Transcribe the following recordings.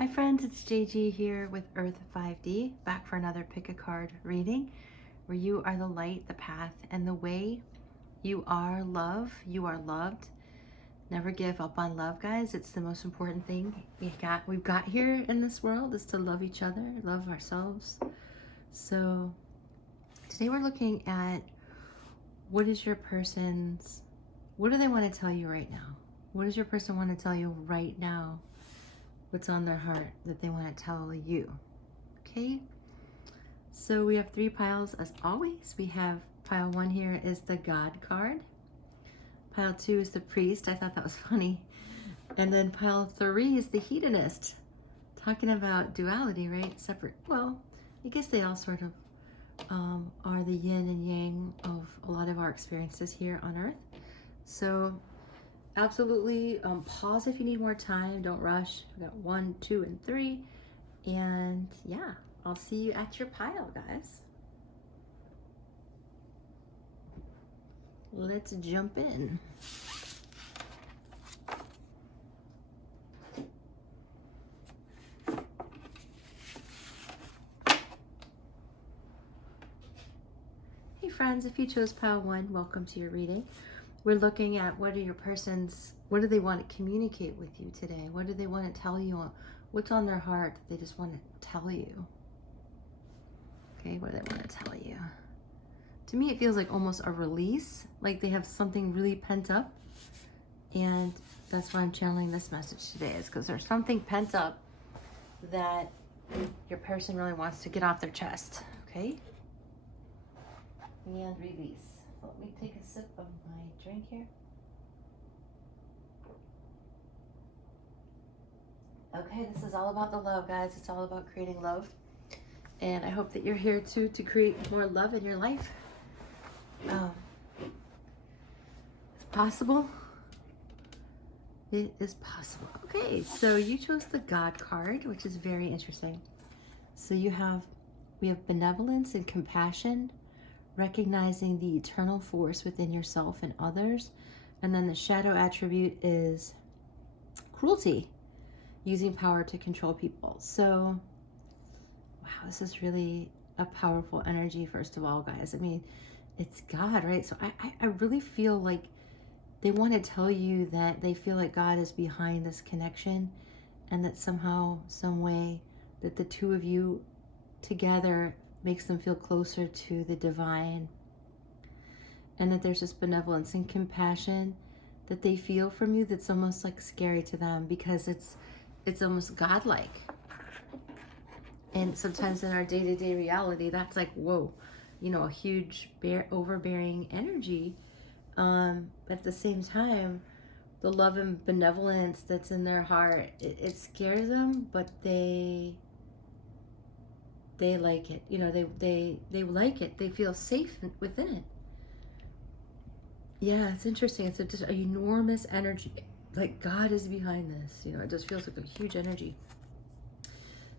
Hi friends, it's JG here with Earth 5D, back for another pick a card reading where you are the light, the path, and the way. You are love, you are loved. Never give up on love, guys. It's the most important thing we've got here in this world is to love each other, love ourselves. So today we're looking at what do they want to tell you right now? What does your person want to tell you right now? What's on their heart that they want to tell you? Okay, so we have three piles as always. We have pile 1 here is the God card. Pile 2 is the Priest. I thought that was funny. And then pile 3 is the Hedonist, talking about duality, right? Separate. Well, I guess they all sort of are the yin and yang of a lot of our experiences here on Earth. So absolutely pause if you need more time. Don't rush. We got 1, 2, and 3. And yeah, I'll see you at your pile, guys. Let's jump in. Hey friends, if you chose pile 1, welcome to your reading. We're looking at what do they want to communicate with you today? What do they want to tell you? What's on their heart that they just want to tell you? Okay, what do they want to tell you? To me, it feels like almost a release, like they have something really pent up. And that's why I'm channeling this message today, is because there's something pent up that your person really wants to get off their chest, okay? And release. Let me take a sip of my drink here. Okay, this is all about the love, guys. It's all about creating love. And I hope that you're here too to create more love in your life. It's possible. It is possible. Okay, so you chose the God card, which is very interesting. So we have benevolence and compassion, recognizing the eternal force within yourself and others. And then the shadow attribute is cruelty, using power to control people. So, wow, this is really a powerful energy, first of all, guys. I mean, it's God, right? So I really feel like they want to tell you that they feel like God is behind this connection, and that somehow, some way, that the two of you together makes them feel closer to the divine, and that there's this benevolence and compassion that they feel from you that's almost like scary to them, because it's almost godlike. And sometimes in our day-to-day reality, that's like, whoa, you know, a huge overbearing energy. But at the same time, the love and benevolence that's in their heart, it scares them, but they like it. You know, they like it. They feel safe within it. Yeah, it's interesting. It's just an enormous energy. Like God is behind this. You know, it just feels like a huge energy.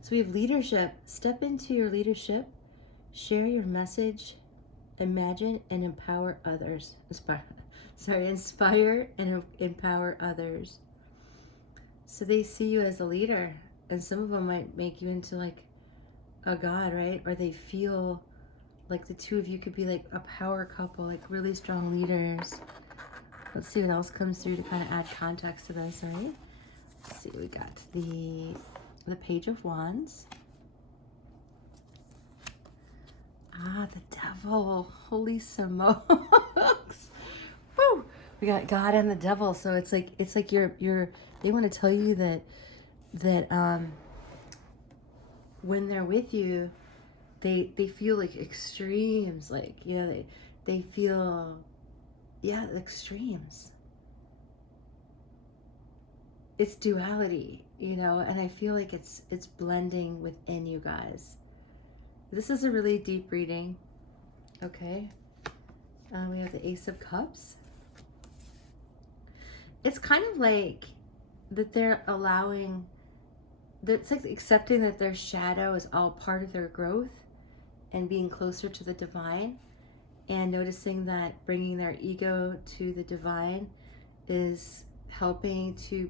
So we have leadership. Step into your leadership. Share your message. Imagine and empower others. Inspire and empower others. So they see you as a leader, and some of them might make you into like a god, right? Or they feel like the two of you could be like a power couple, like really strong leaders. Let's see what else comes through to kind of add context to this, right? Let's see, we got the Page of Wands. Ah, the Devil. Holy smokes. Woo! We got God and the Devil. So it's like they want to tell you that when they're with you, they feel like extremes, like, you know, they feel, yeah, extremes. It's duality, you know, and I feel like it's blending within you guys. This is a really deep reading. Okay. We have the Ace of Cups. It's kind of like that they're allowing, it's like accepting that their shadow is all part of their growth and being closer to the divine, and noticing that bringing their ego to the divine is helping to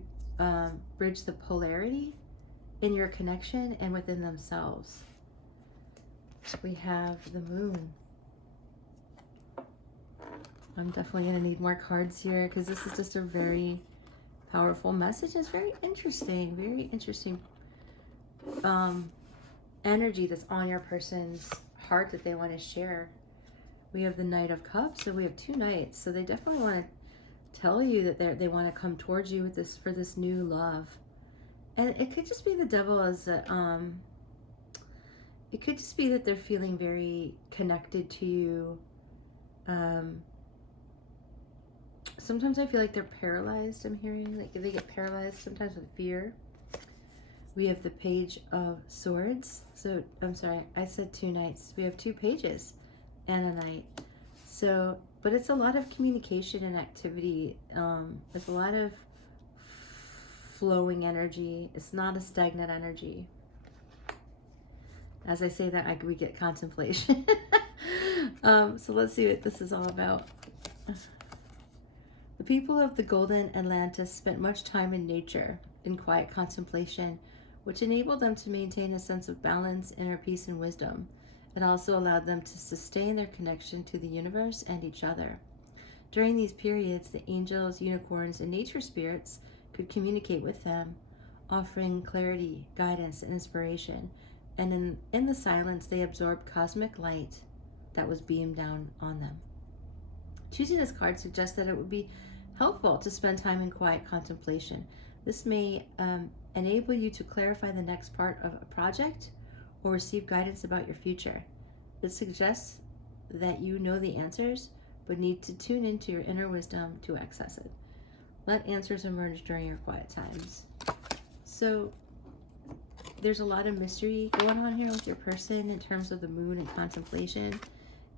bridge the polarity in your connection and within themselves. We have the moon. I'm definitely going to need more cards here because this is just a very powerful message. It's very interesting energy that's on your person's heart that they want to share. We have the Knight of Cups, so we have 2 knights. So they definitely want to tell you that they want to come towards you with this, for this new love. And it could just be the devil as a, it could just be that they're feeling very connected to you. Sometimes I feel like they're paralyzed, I'm hearing. Like they get paralyzed sometimes with fear. We have the Page of Swords. So, I'm sorry, I said 2 knights. We have 2 pages and a knight. So, but it's a lot of communication and activity. It's a lot of flowing energy. It's not a stagnant energy. As I say that, we get contemplation. So let's see what this is all about. The people of the Golden Atlantis spent much time in nature, in quiet contemplation, which enabled them to maintain a sense of balance, inner peace, and wisdom. It also allowed them to sustain their connection to the universe and each other. During these periods, the angels, unicorns, and nature spirits could communicate with them, offering clarity, guidance, and inspiration. And in the silence, they absorbed cosmic light that was beamed down on them. Choosing this card suggests that it would be helpful to spend time in quiet contemplation. This may enable you to clarify the next part of a project or receive guidance about your future. It suggests that you know the answers, but need to tune into your inner wisdom to access it. Let answers emerge during your quiet times. So there's a lot of mystery going on here with your person in terms of the moon and contemplation.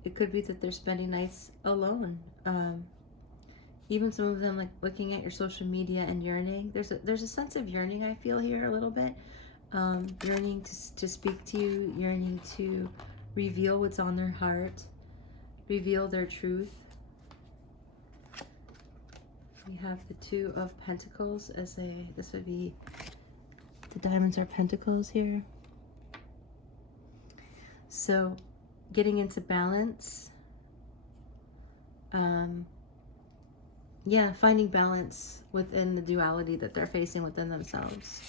It could be that they're spending nights alone. Even some of them like looking at your social media and yearning. There's a sense of yearning I feel here a little bit. Yearning to speak to you, yearning to reveal what's on their heart, reveal their truth. We have the 2 of Pentacles as this would be, the diamonds are pentacles here. So getting into balance. Yeah, finding balance within the duality that they're facing within themselves.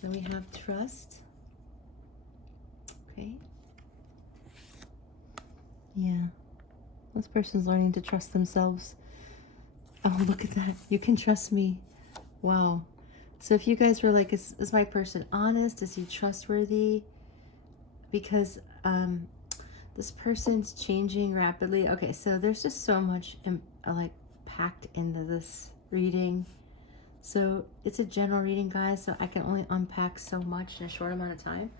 Then we have trust. Okay. Yeah. This person's learning to trust themselves. Oh, look at that. You can trust me. Wow. So if you guys were like, is my person honest? Is he trustworthy? Because this person's changing rapidly. Okay, so there's just so much like packed into this reading. So it's a general reading, guys, so I can only unpack so much in a short amount of time.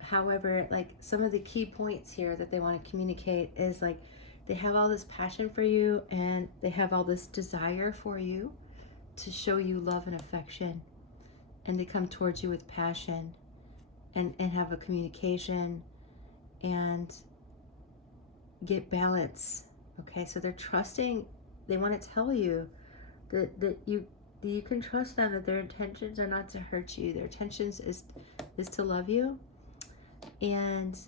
However, like some of the key points here that they want to communicate is like they have all this passion for you and they have all this desire for you to show you love and affection, and they come towards you with passion and have a communication and get balance. Okay, so they're trusting. They want to tell you that you can trust them, that their intentions are not to hurt you. Their intentions is to love you. And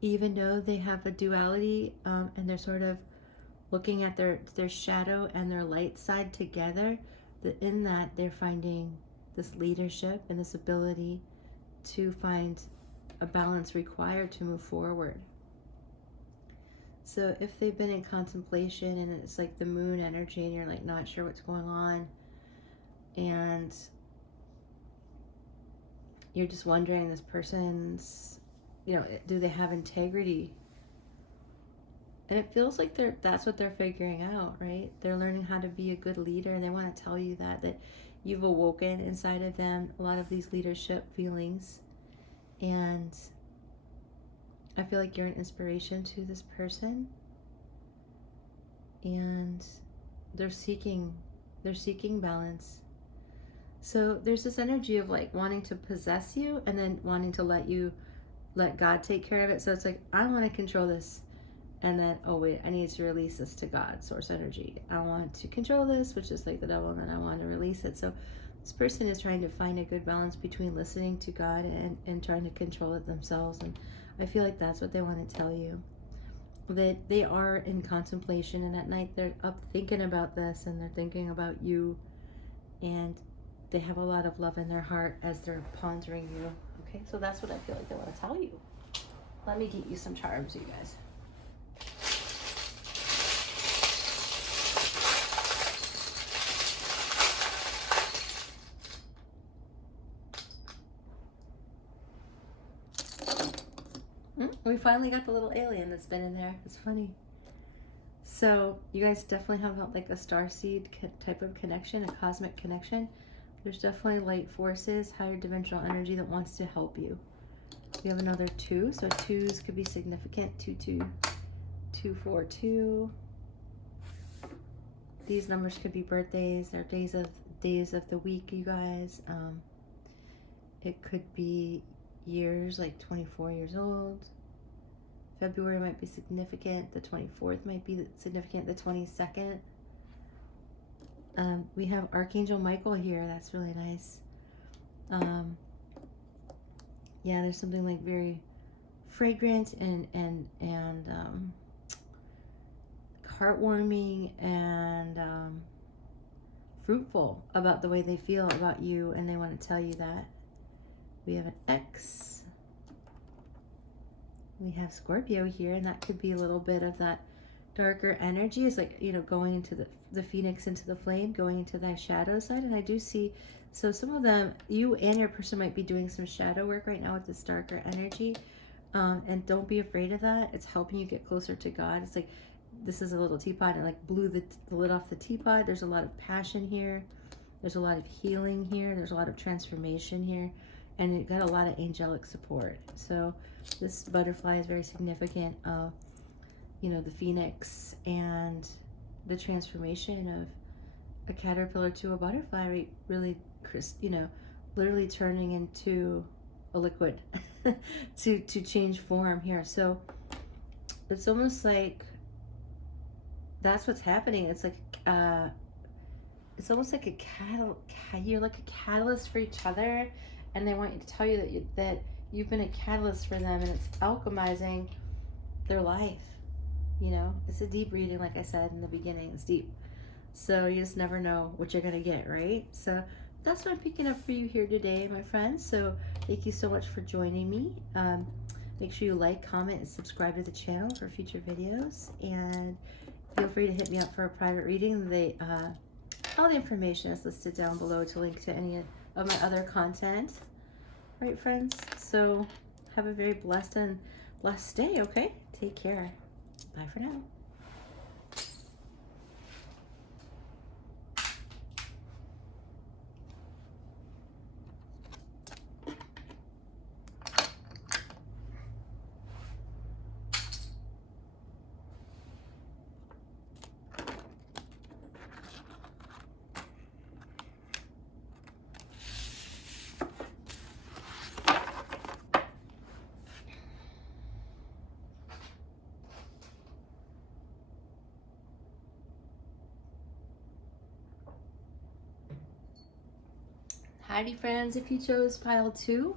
even though they have a duality and they're sort of looking at their shadow and their light side together, that in that they're finding this leadership and this ability to find a balance required to move forward. So if they've been in contemplation and it's like the moon energy and you're like not sure what's going on and you're just wondering, this person's, do they have integrity? And it feels like that's what they're figuring out, right? They're learning how to be a good leader, and they want to tell you that you've awoken inside of them a lot of these leadership feelings. And I feel like you're an inspiration to this person, and they're seeking balance. So there's this energy of like wanting to possess you and then wanting to let God take care of it. So it's like, I want to control this, and then, oh wait, I need to release this to God, source energy. I want to control this, which is like the devil, and then I want to release it. So This person is trying to find a good balance between listening to God and trying to control it themselves. And I feel like that's what they want to tell you. That they are in contemplation, and at night they're up thinking about this, and they're thinking about you, and they have a lot of love in their heart as they're pondering you. Okay, so that's what I feel like they want to tell you. Let me get you some charms, you guys. We finally got the little alien that's been in there. It's funny. So you guys definitely have like a starseed type of connection, a cosmic connection. There's definitely light forces, higher dimensional energy that wants to help you. We have another 2, so 2s could be significant. 2, 2, 2, 4, 2. These numbers could be birthdays or days of the week, you guys. It could be years, like 24 years old. February might be significant. The 24th might be significant. The 22nd. We have Archangel Michael here. That's really nice. Yeah, there's something like very fragrant and heartwarming and fruitful about the way they feel about you, and they want to tell you that. We have an X. We have Scorpio here, and that could be a little bit of that darker energy. It's like, you know, going into the phoenix into the flame, going into that shadow side. And I do see, so some of them, you and your person might be doing some shadow work right now with this darker energy. And don't be afraid of that. It's helping you get closer to God. It's like, this is a little teapot, and it like blew the lid off the teapot. There's a lot of passion here. There's a lot of healing here. There's a lot of transformation here. And it got a lot of angelic support. So this butterfly is very significant of, you know, the phoenix and the transformation of a caterpillar to a butterfly, really, you know, literally turning into a liquid to change form here. So it's almost like that's what's happening. It's like it's almost like you're like a catalyst for each other, and they want you to tell you that you've been a catalyst for them, and it's alchemizing their life. You know, it's a deep reading, like I said in the beginning. It's deep. So you just never know what you're going to get, right? So that's what I'm picking up for you here today, my friends. So thank you so much for joining me. Make sure you like, comment, and subscribe to the channel for future videos. And feel free to hit me up for a private reading. All the information is listed down below to link to any of my other content. Right, friends? So have a very blessed day, okay? Take care. Bye for now. Howdy, friends. If you chose pile 2,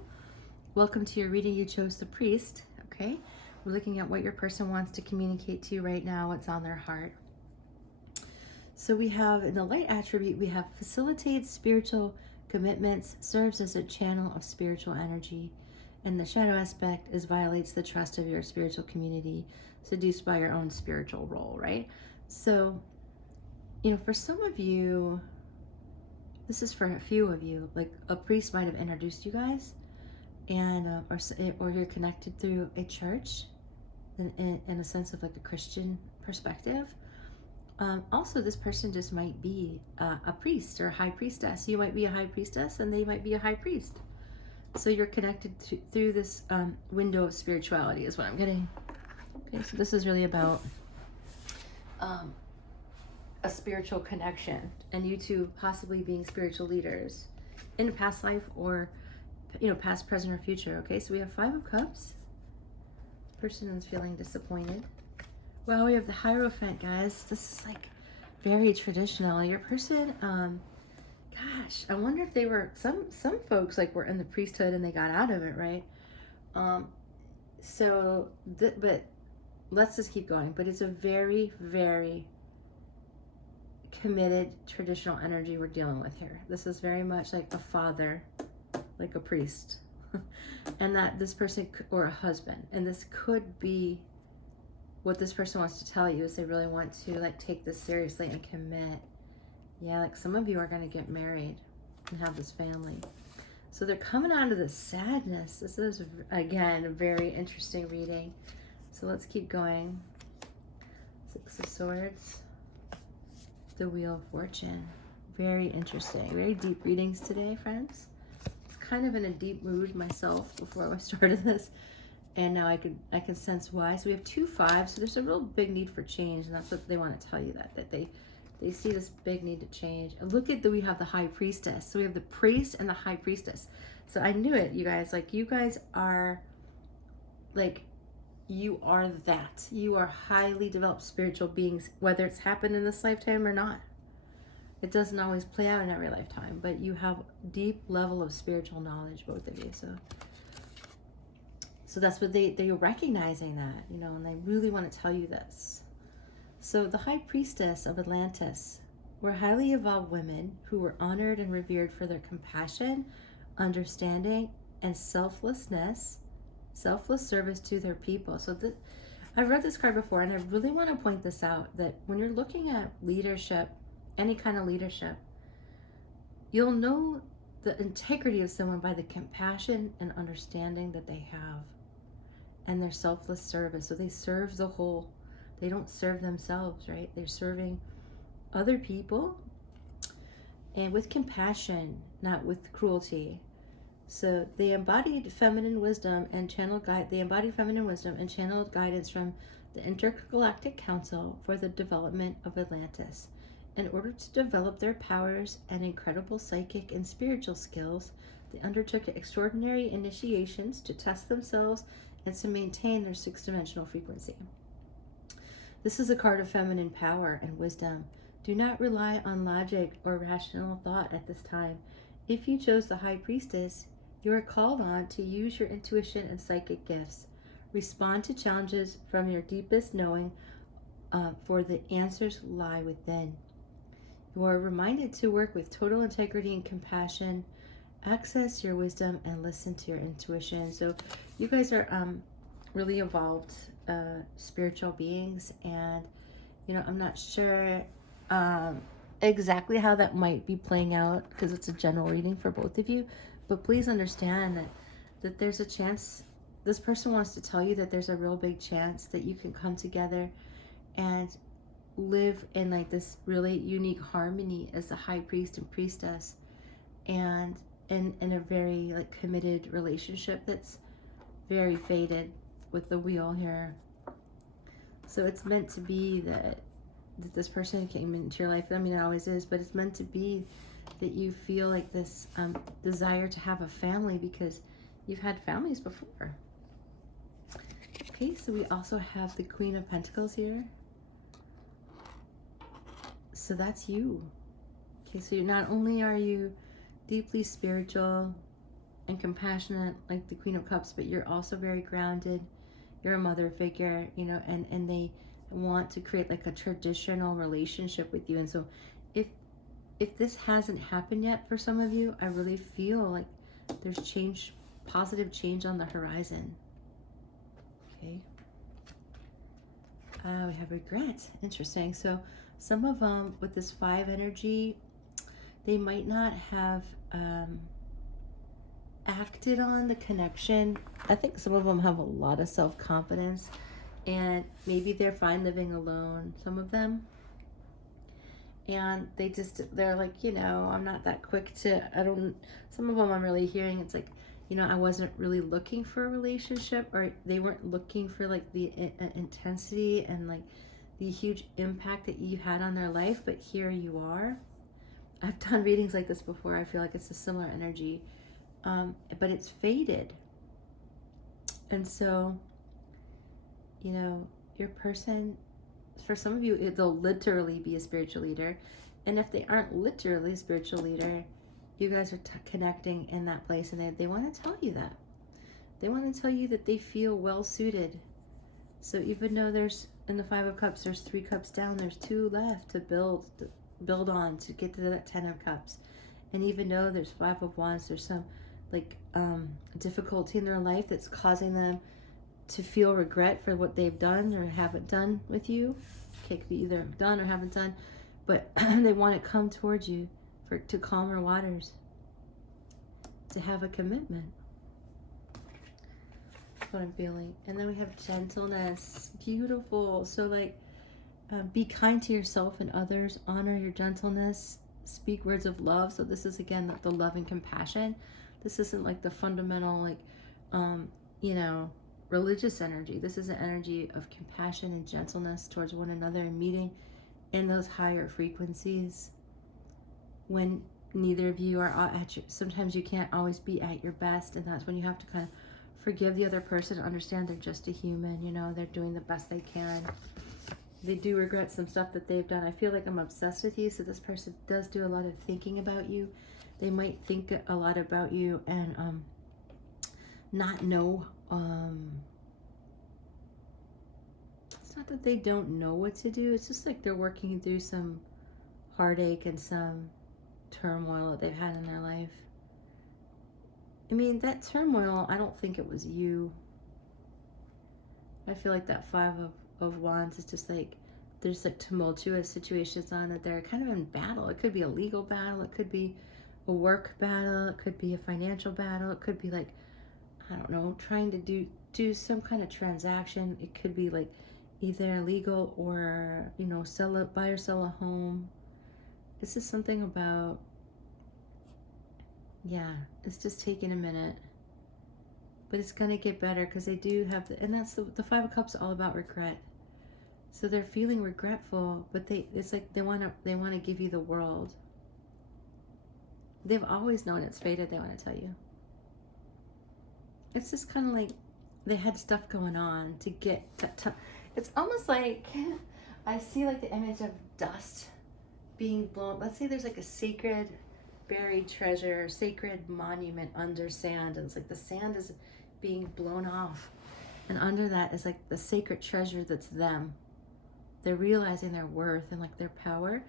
welcome to your reading. You chose the priest. Okay, we're looking at what your person wants to communicate to you right now, what's on their heart. So we have, in the light attribute, we have facilitates spiritual commitments, serves as a channel of spiritual energy. And the shadow aspect is violates the trust of your spiritual community, seduced by your own spiritual role, right? So, you know, for some of you, this is for a few of you, like a priest might have introduced you guys, and or you're connected through a church in a sense of like a Christian perspective. Also, this person just might be a priest or a high priestess. You might be a high priestess and they might be a high priest. So you're connected through this window of spirituality is what I'm getting. Okay, so this is really about a spiritual connection, and you two possibly being spiritual leaders in a past life, or, you know, past, present, or future. Okay, so we have 5 of Cups. Person is feeling disappointed. Well, we have the Hierophant, guys. This is like very traditional. Your person gosh, I wonder if they were, some folks like were in the priesthood and they got out of it, right? But let's just keep going. But it's a very, very committed traditional energy we're dealing with here. This is very much like a father, like a priest, and that this person, or a husband, and this could be what this person wants to tell you, is they really want to like take this seriously and commit. Yeah, like some of you are going to get married and have this family. So they're coming out of the sadness. This is, again, a very interesting reading. So let's keep going. Six of Swords. The Wheel of Fortune. Very interesting. Very deep readings today, friends. It's kind of in a deep mood myself before I started this. And now I can sense why. So we have 2 5s. So there's a real big need for change. And that's what they want to tell you, that they see this big need to change. And look at we have the High Priestess. So we have the priest and the High Priestess. So I knew it, you guys. Like, you guys are, like, you are that. You are highly developed spiritual beings, whether it's happened in this lifetime or not. It doesn't always play out in every lifetime, but you have deep level of spiritual knowledge, both of you. So that's what they're recognizing that, you know, and they really want to tell you this. So the High Priestess of Atlantis were highly evolved women who were honored and revered for their compassion, understanding, and selfless service to their people. So I've read this card before, and I really want to point this out, that when you're looking at leadership, any kind of leadership, you'll know the integrity of someone by the compassion and understanding that they have and their selfless service. So they serve the whole. They don't serve themselves, right? They're serving other people, and with compassion, not with cruelty. So they embodied feminine wisdom and channeled guidance from the Intergalactic Council for the Development of Atlantis. In order to develop their powers and incredible psychic and spiritual skills, they undertook extraordinary initiations to test themselves and to maintain their 6-dimensional frequency. This is a card of feminine power and wisdom. Do not rely on logic or rational thought at this time. If you chose the High Priestess, you are called on to use your intuition and psychic gifts. Respond to challenges from your deepest knowing, for the answers lie within. You are reminded to work with total integrity and compassion. Access your wisdom and listen to your intuition. So you guys are really evolved spiritual beings, and you know, I'm not sure exactly how that might be playing out, because it's a general reading for both of you, but please understand that there's a chance. This person wants to tell you that there's a real big chance that you can come together and live in like this really unique harmony as the High Priest and Priestess, and in a very like committed relationship that's very fated with the wheel here. So it's meant to be that this person came into your life. I mean, it always is, but it's meant to be that you feel like this desire to have a family, because you've had families before. Okay, so we also have the Queen of Pentacles here. So that's you. Okay, so not only are you deeply spiritual and compassionate like the Queen of Cups, but you're also very grounded. You're a mother figure, you know, and they want to create like a traditional relationship with you. And so if this hasn't happened yet for some of you, I really feel like there's change, positive change on the horizon. Okay. We have regret. Interesting. So some of them with this 5 energy, they might not have acted on the connection. I think some of them have a lot of self-confidence, and maybe they're fine living alone, some of them, and they're like, you know, I'm not that quick to, some of them I'm really hearing, it's like, you know, I wasn't really looking for a relationship, or they weren't looking for like the intensity and like the huge impact that you had on their life, but here you are. I've done readings like this before. I feel like it's a similar energy, but it's faded. And so, you know, your person, for some of you, they'll literally be a spiritual leader, And if they aren't literally a spiritual leader, you guys are connecting in that place, and they want to tell you that. They want to tell you that they feel well suited. So even though there's, in the Five of Cups, there's 3 cups down, there's 2 left to build on to get to that 10 of Cups. And even though there's 5 of Wands, there's some like difficulty in their life that's causing them to feel regret for what they've done or haven't done with you. Okay, it could be either done or haven't done, but they want to come towards you to calmer waters, to have a commitment. That's what I'm feeling. And then we have gentleness. Beautiful. So like, be kind to yourself and others. Honor your gentleness. Speak words of love. So this is again like the love and compassion. This isn't like the fundamental like, you know, religious energy. This is an energy of compassion and gentleness towards one another, and meeting in those higher frequencies. When neither of you are at your, sometimes you can't always be at your best, and that's when you have to kind of forgive the other person, understand they're just a human, you know, they're doing the best they can. They do regret some stuff that they've done. I feel like I'm obsessed with you, so this person does do a lot of thinking about you. They might think a lot about you and not know, it's not that they don't know what to do, it's just like they're working through some heartache and some turmoil that they've had in their life. I mean, that turmoil, I don't think it was you. I feel like that 5 of Wands is just like, there's like tumultuous situations on it. They're kind of in battle. It could be a legal battle. It could be a work battle. It could be a financial battle. It could be like, I don't know, trying to do some kind of transaction. It could be like either legal or, you know, buy or sell a home. This is something about, yeah, it's just taking a minute. But it's going to get better because they do have, and that's the 5 of Cups all about regret. So they're feeling regretful, but it's like they want to give you the world. They've always known it's fated, they want to tell you. It's just kind of like they had stuff going on to get to it's almost like I see like the image of dust being blown. Let's say there's like a sacred buried treasure, sacred monument under sand, and it's like the sand is being blown off, and under that is like the sacred treasure that's them. They're realizing their worth and like their power,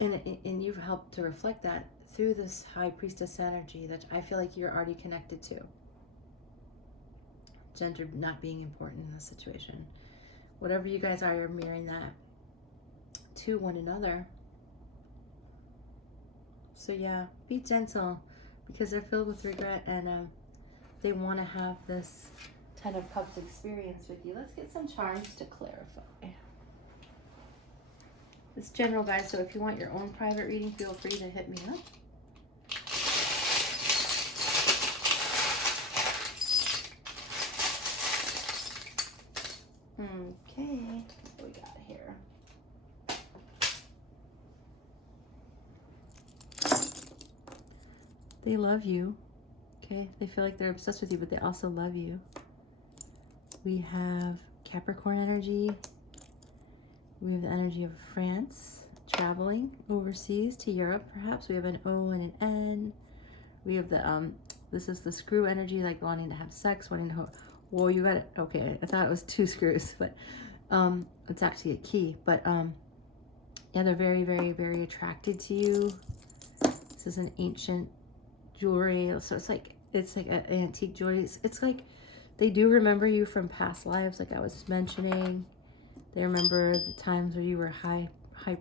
and you've helped to reflect that through this high priestess energy that I feel like you're already connected to. Gender not being important in this situation. Whatever you guys are, you're mirroring that to one another. So yeah, be gentle, because they're filled with regret, and they want to have this 10 of Cups experience with you. Let's get some charms to clarify. It's general, guys, so if you want your own private reading, feel free to hit me up. Okay, what we got here? They love you, okay? They feel like they're obsessed with you, but they also love you. We have Capricorn energy. We have the energy of France, traveling overseas to Europe, perhaps. We have an O and an N. We have the, this is the screw energy, like wanting to have sex, wanting to, whoa, you got it. Okay, I thought it was 2 screws, but it's actually a key. But yeah, they're very, very, very attracted to you. This is an ancient jewelry, so it's like an antique jewelry. It's like they do remember you from past lives, like I was mentioning. They remember the times where you were high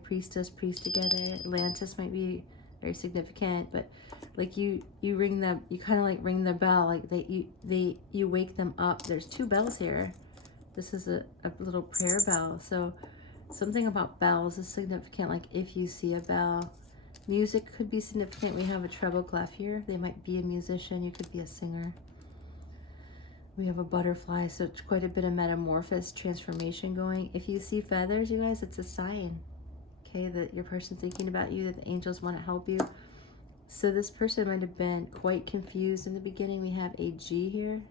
priestess, priest together. Atlantis might be very significant, but like you ring them, you kind of like ring the bell, like you wake them up. There's 2 bells here. This is a little prayer bell. So something about bells is significant. Like if you see a bell, music could be significant. We have a treble clef here. They might be a musician. You could be a singer. We have a butterfly, so it's quite a bit of metamorphosis, transformation going. If you see feathers, you guys, it's a sign, okay, that your person's thinking about you, that the angels want to help you. So this person might have been quite confused in the beginning. We have a G here.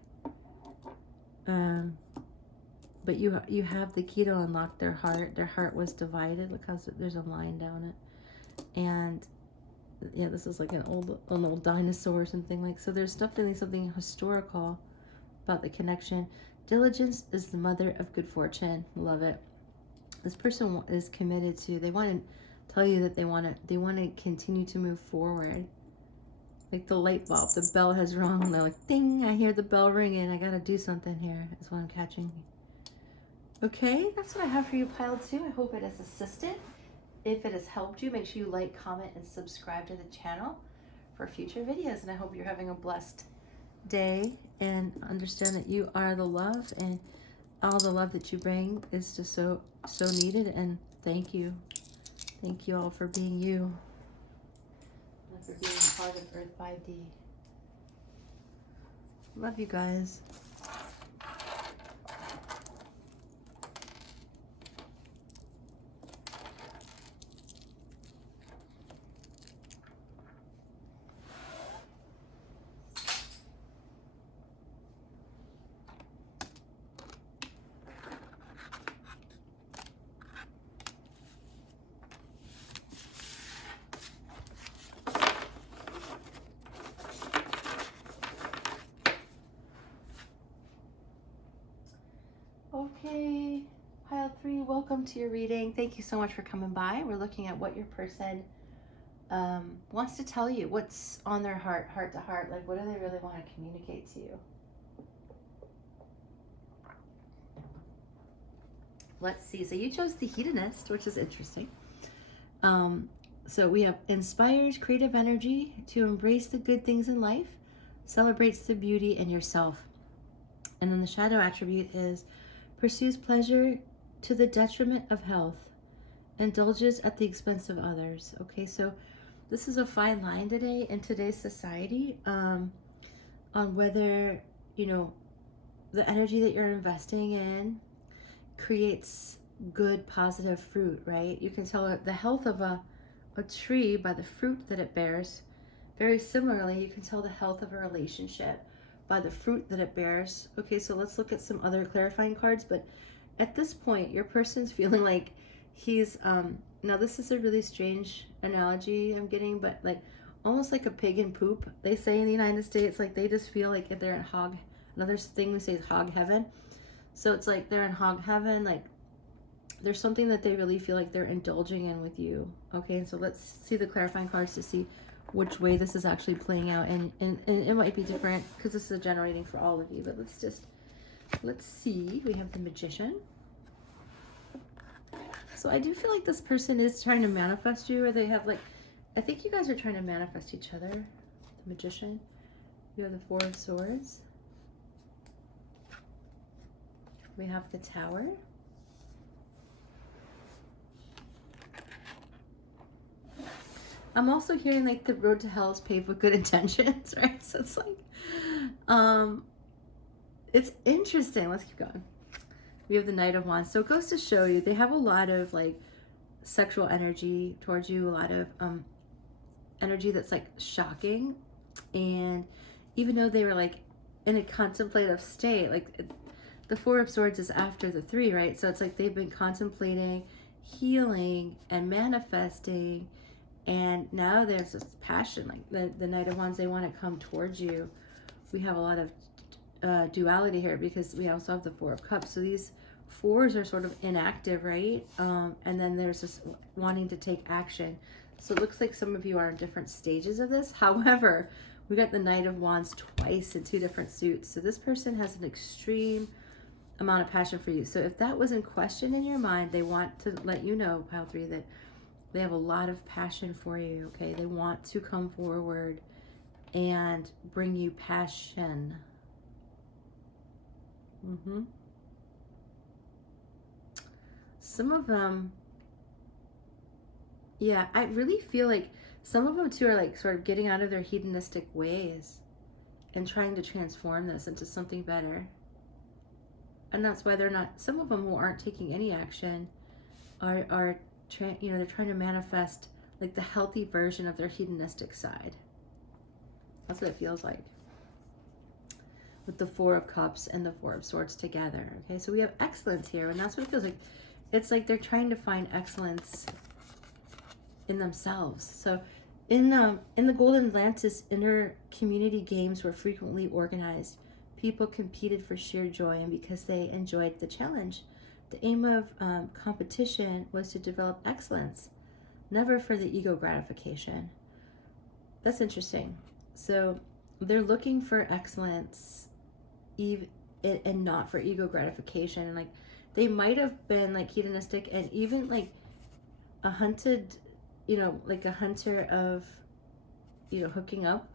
But you have the key to unlock their heart. Their heart was divided. Look how there's a line down it. And yeah, this is like an old dinosaur or something like. So there's definitely something historical about the connection. Diligence is the mother of good fortune. Love it. This person is committed to. They want to tell you that they want to continue to move forward. Like the light bulb, the bell has rung. And they're like, ding! I hear the bell ringing. I gotta do something here. Is what I'm catching. Okay, that's what I have for you, pile 2. I hope it has assisted. If it has helped you, make sure you like, comment, and subscribe to the channel for future videos. And I hope you're having a blessed day and understand that you are the love, and all the love that you bring is just so needed. And thank you all for being you and for being part of Earth 5D. Love you guys. Okay, pile 3, welcome to your reading. Thank you so much for coming by. We're looking at what your person wants to tell you, what's on their heart to heart. Like, what do they really want to communicate to you? Let's see. So you chose the hedonist, which is interesting. So we have inspires creative energy to embrace the good things in life, celebrates the beauty in yourself. And then the shadow attribute is pursues pleasure to the detriment of health, indulges at the expense of others. Okay, so this is a fine line today in today's society on whether, you know, the energy that you're investing in creates good, positive fruit, right? You can tell the health of a tree by the fruit that it bears. Very similarly, you can tell the health of a relationship by the fruit that it bears. Okay, so let's look at some other clarifying cards. But at this point, your person's feeling like he's, now this is a really strange analogy I'm getting, but like almost like a pig in poop, they say in the United States. Like they just feel like they're in hog, another thing we say is hog heaven. So it's like they're in hog heaven, like there's something that they really feel like they're indulging in with you. Okay, and so let's see the clarifying cards to see which way this is actually playing out, and it might be different because this is a general reading for all of you, but let's see. We have the Magician. So I do feel like this person is trying to manifest you, or they have like, I think you guys are trying to manifest each other. The Magician. You have the Four of Swords. We have the Tower. I'm also hearing like the road to hell is paved with good intentions, right? So it's like, it's interesting. Let's keep going. We have the Knight of Wands. So it goes to show you they have a lot of like sexual energy towards you, a lot of energy that's like shocking. And even though they were like in a contemplative state, like the Four of Swords is after the 3, right? So it's like they've been contemplating, healing, and manifesting. And now there's this passion, like the Knight of Wands, they want to come towards you. We have a lot of duality here because we also have the Four of Cups. So these fours are sort of inactive, right? And then there's this wanting to take action. So it looks like some of you are in different stages of this. However, we got the Knight of Wands twice in 2 different suits. So this person has an extreme amount of passion for you. So if that was in question in your mind, they want to let you know, pile 3, that they have a lot of passion for you, okay? They want to come forward and bring you passion. Some of them, yeah, I really feel like some of them too are like sort of getting out of their hedonistic ways and trying to transform this into something better. And that's why they're not, some of them who aren't taking any action are you know, they're trying to manifest like the healthy version of their hedonistic side. That's what it feels like with the Four of Cups and the Four of Swords together. Okay, so we have excellence here, and that's what it feels like. It's like they're trying to find excellence in themselves. So in the Golden Atlantis, inter-community games were frequently organized. People competed for sheer joy and because they enjoyed the challenge. The aim of competition was to develop excellence, never for the ego gratification. That's interesting. So they're looking for excellence, even and not for ego gratification. And like they might have been like hedonistic and even like a hunted, like a hunter of, hooking up.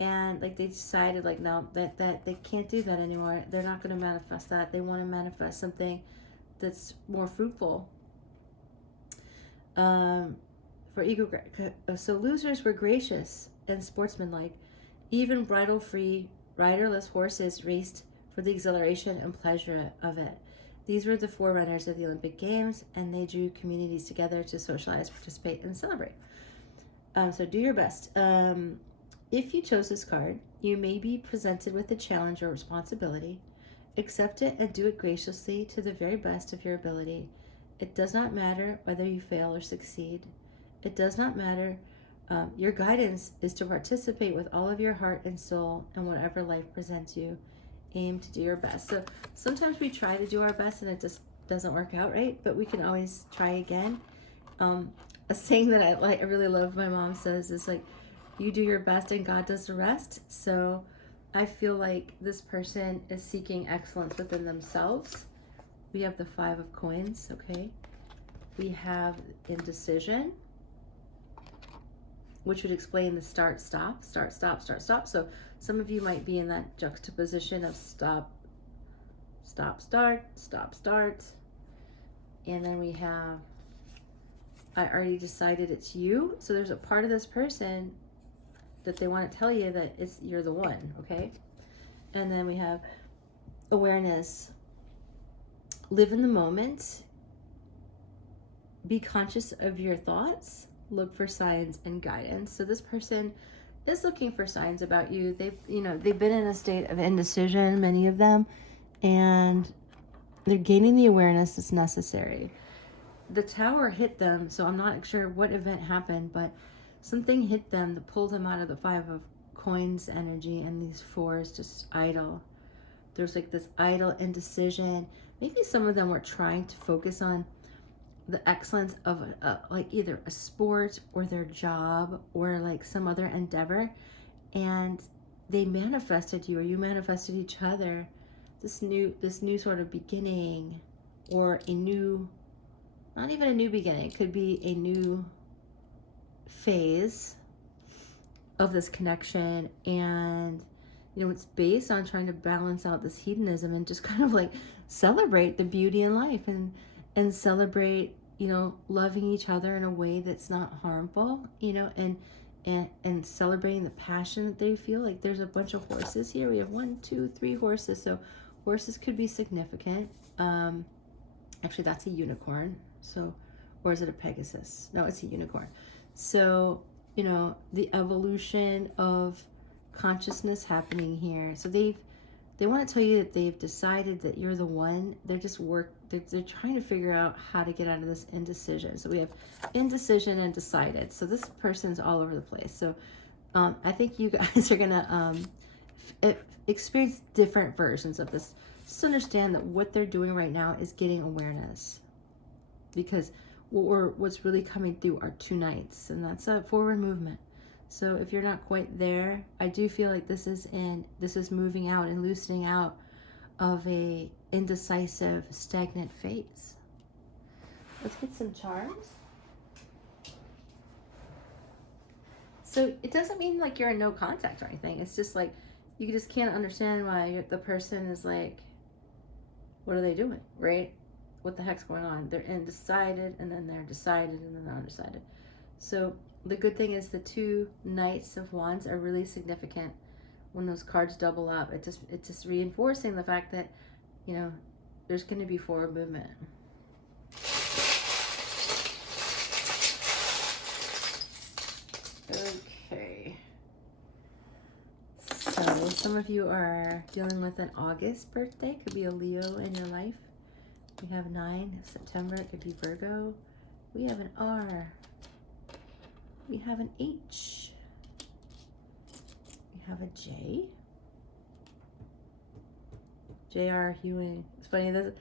And like they decided like no, that they can't do that anymore. They're not going to manifest that. They want to manifest something that's more fruitful. For ego, so losers were gracious and sportsmanlike. Even bridle-free, riderless horses raced for the exhilaration and pleasure of it. These were the forerunners of the Olympic Games, and they drew communities together to socialize, participate, and celebrate. So do your best. If you chose this card, you may be presented with a challenge or responsibility. Accept it and do it graciously to the very best of your ability. It does not matter whether you fail or succeed. It does not matter. Your guidance is to participate with all of your heart and soul in whatever life presents you. Aim to do your best. So sometimes we try to do our best and it just doesn't work out right, but we can always try again. A saying that I really love, my mom says, is like, you do your best and God does the rest. So I feel like this person is seeking excellence within themselves. We have the 5 of coins, okay? We have indecision, which would explain the start, stop, start, stop, start, stop. So some of you might be in that juxtaposition of stop, stop, start, stop, start. And then we have, I already decided it's you. So there's a part of this person that they want to tell you that you're the one, okay? And then we have awareness. Live in the moment. Be conscious of your thoughts. Look for signs and guidance. So this person is looking for signs about you. They've been in a state of indecision, many of them, and they're gaining the awareness that's necessary. The Tower hit them, so I'm not sure what event happened, but something hit them that pulled them out of the 5 of coins energy, and these 4s just idle. There's like this idle indecision. Maybe some of them were trying to focus on the excellence of like either a sport or their job or like some other endeavor, and they manifested you, or you manifested each other, this new sort of beginning, or a new, not even a new beginning, it could be a new phase of this connection. And it's based on trying to balance out this hedonism and just kind of like celebrate the beauty in life and celebrate, loving each other in a way that's not harmful, and celebrating the passion that they feel. Like there's a bunch of horses here. We have 1, 2, 3 horses. So horses could be significant. Actually, that's a unicorn. So, or is it a Pegasus? No, it's a unicorn. So, the evolution of consciousness happening here. So they want to tell you that they've decided that you're the one. They're trying to figure out how to get out of this indecision. So we have indecision and decided. So this person's all over the place. So I think you guys are gonna experience different versions of this. Just understand that what they're doing right now is getting awareness, because what's really coming through are 2 knights, and that's a forward movement. So if you're not quite there, I do feel like this is moving out and loosening out of a indecisive, stagnant phase. Let's get some charms. So it doesn't mean like you're in no contact or anything. It's just like you just can't understand why the person is like, what are they doing, right? What the heck's going on? They're undecided, and then they're decided, and then they're undecided. So the good thing is the 2 Knights of Wands are really significant. When those cards double up, it's just reinforcing the fact that, there's going to be forward movement. Okay. So some of you are dealing with an August birthday. Could be a Leo in your life. We have 9 September. It could be Virgo. We have an R. We have an H. We have a J. J.R. Ewing. It's funny, there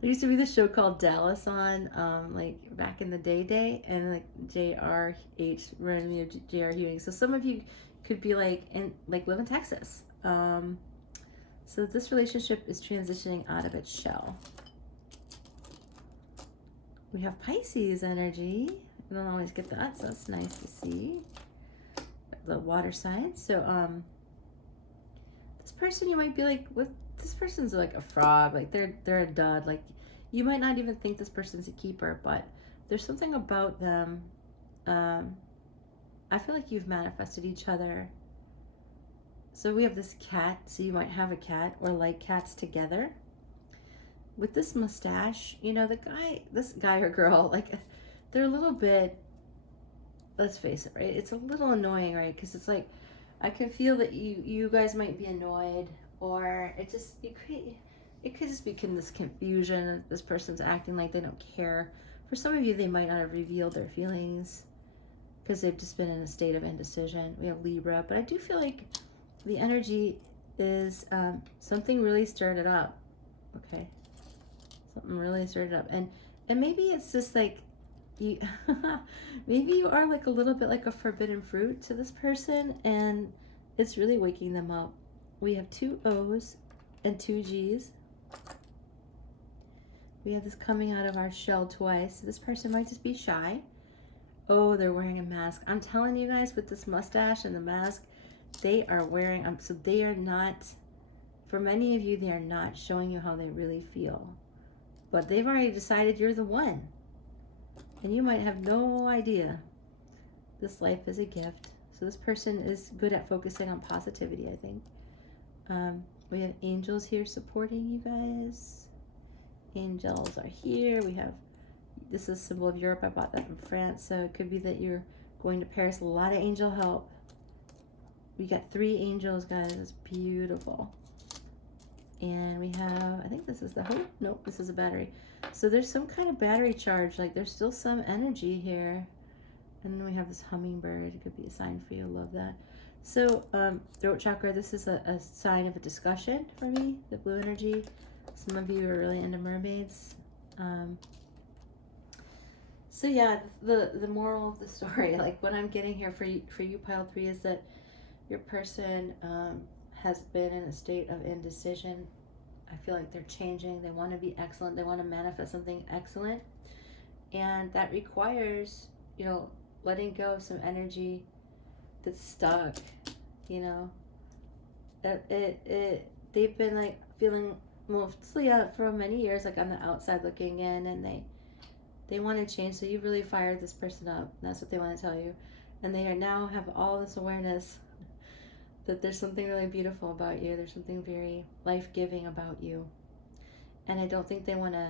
used to be this show called Dallas on, like back in the day, and like J.R.H. reminded me of J.R. Ewing. So some of you could be like live in Texas. So this relationship is transitioning out of its shell. We have Pisces energy. I don't always get that, so that's nice to see. The water sign. So this person, you might be like, what? This person's like a frog. Like they're a dud. Like you might not even think this person's a keeper, but there's something about them. I feel like you've manifested each other. So we have this cat. So you might have a cat or like cats together. With this mustache, you know, this guy or girl, like they're a little bit, let's face it, right? It's a little annoying, right? Because it's like, I can feel that you guys might be annoyed, or it could just be this confusion. This person's acting like they don't care. For some of you, they might not have revealed their feelings because they've just been in a state of indecision. We have Libra, but I do feel like the energy is something really stirred it up. Okay, something really stirred it up, and maybe it's just like you maybe you are like a little bit like a forbidden fruit to this person, and it's really waking them up. We have 2 O's and 2 G's. We have this coming out of our shell twice. So this person might just be shy. Oh, they're wearing a mask. I'm telling you guys, with this mustache and the mask, they are wearing, so they are not, for many of you, they are not showing you how they really feel. But they've already decided you're the one. And you might have no idea. This life is a gift. So this person is good at focusing on positivity, I think. We have angels here supporting you guys. Angels are here. We have, this is a symbol of Europe. I bought that from France. So it could be that you're going to Paris. A lot of angel help. We got 3 angels, guys. It's beautiful. And we have, I think this is the hope. Nope, this is a battery. So there's some kind of battery charge. Like there's still some energy here. And then we have this hummingbird. It could be a sign for you. Love that. So throat chakra, this is a sign of a discussion for me, the blue energy. Some of you are really into mermaids. So yeah, the moral of the story, like what I'm getting here for you pile 3, is that your person has been in a state of indecision. I feel like they're changing. They want to be excellent. They want to manifest something excellent. And that requires, you know, letting go of some energy that's stuck, you know. They've been like feeling mostly for many years like on the outside looking in, and they want to change. So you really fired this person up. That's what they want to tell you. And they are now have all this awareness that there's something really beautiful about you. There's something very life-giving about you. And I don't think they want to,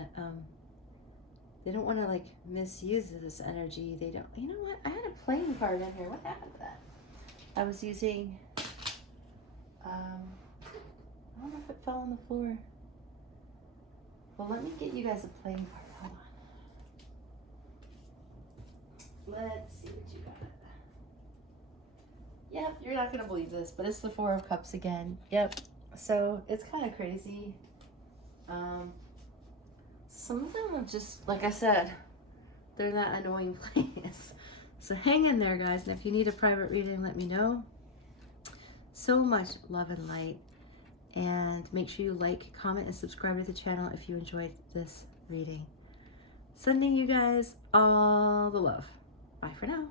they don't want to like misuse this energy. They don't, you know what? I had a playing card in here. What happened to that? I was using, I don't know if it fell on the floor. Well, let me get you guys a playing card. Hold on. Let's see what you got. Yep, you're not going to believe this, but it's the 4 of Cups again. Yep. So it's kind of crazy. Some of them are just, like I said, they're that annoying place. So hang in there, guys. And if you need a private reading, let me know. So much love and light. And make sure you like, comment, and subscribe to the channel if you enjoyed this reading. Sending you guys all the love. Bye for now.